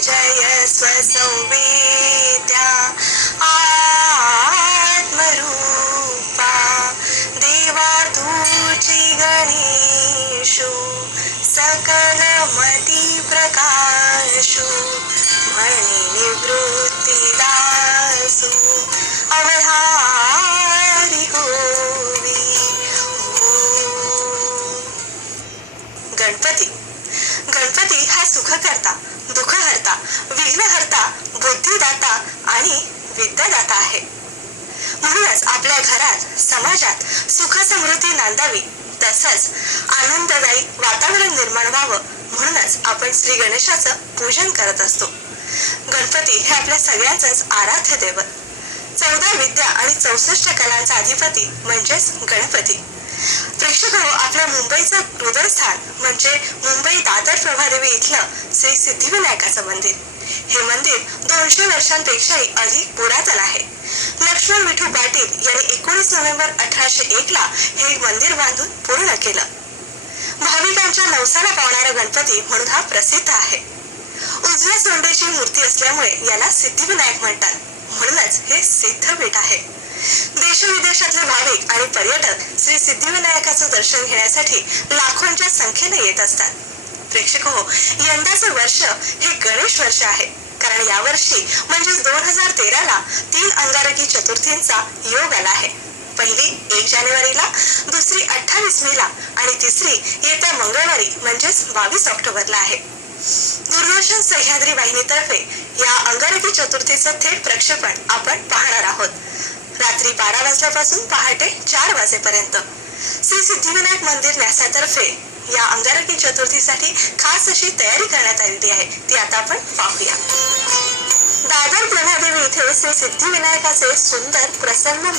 जय स्वसंवेद्या आत्मरूपा देवा तुझी गणेशु सकलमती प्रकाशु म्हणे निवृत्ती दासु अवधारी होवी. गणपती गणपती हा सुखकर्ता, दुःखहर्ता, विघ्नहर्ता, बुद्धिदाता आणि विद्यादाता आहे. म्हणूनच आपल्या घरात, समाजात सुख समृद्धी नांदावी, तसंच आनंददायी वातावरण निर्माण व्हावं म्हणूनच आपण श्री गणेशाचं पूजन करत असतो. गणपती हे आपल्या सगळ्यांचंच आराध्य दैवत, 14 विद्या आणि 64 कलांचा अधिपती म्हणजेच गणपती. प्रेक्षकांनो, आपल्या मुंबईचं हृदयस्थान म्हणजे मुंबई दादर प्रभादेवी इथलं श्री सिद्धिविनायकाचं मंदिर. हे मंदिर 200 वर्षांपेक्षाही अधिक पुरातन आहे. लक्ष्मण विठू पाटील यांनी 19 नोव्हेंबर 1801 ला हे मंदिर बांधून पूर्ण केलं. भाविकांच्या नवसाला पावणारा गणपती म्हणून हा प्रसिद्ध आहे. उजव्या सोंडेची मूर्ती असल्यामुळे याला सिद्धिविनायक म्हणतात. म्हणूनच हे सिद्धपीठ आहे. देशविदेशातले भाविक आणि पर्यटक श्री सिद्धिविनायकाचं दर्शन घेण्यासाठी लाखोंच्या संख्येने येत असतात. प्रेक्षको, यंदाचं वर्ष हे गणेश वर्ष आहे, कारण यावर्षी म्हणजे 2013 ला 3 अंगारकी चतुर्थींचा योग आला आहे. पहिली 1 जानेवारीला, दुसरी 28 मेला आणि तिसरी येत्या मंगळवारी म्हणजेच 22 ऑक्टोबरला आहे. दूरदर्शन सह्याद्री वाहिनीतर्फे या अंगारकी चतुर्थीचं थेट प्रक्षेपण आपण पाहणार आहोत. रात्री 12 वाजल्यापासून पहाटे 4 वाजेपर्यंत. श्री सिद्धिविनायक मंदिर न्यासातर्फे या अंगारकी चतुर्थीसाठी खास अशी तयारी करण्यात आलेली आहे, ती आता आपण पाहूया. दादर प्रभादेवी इथे श्री सिद्धिविनायकाचे सुंदर प्रसन्न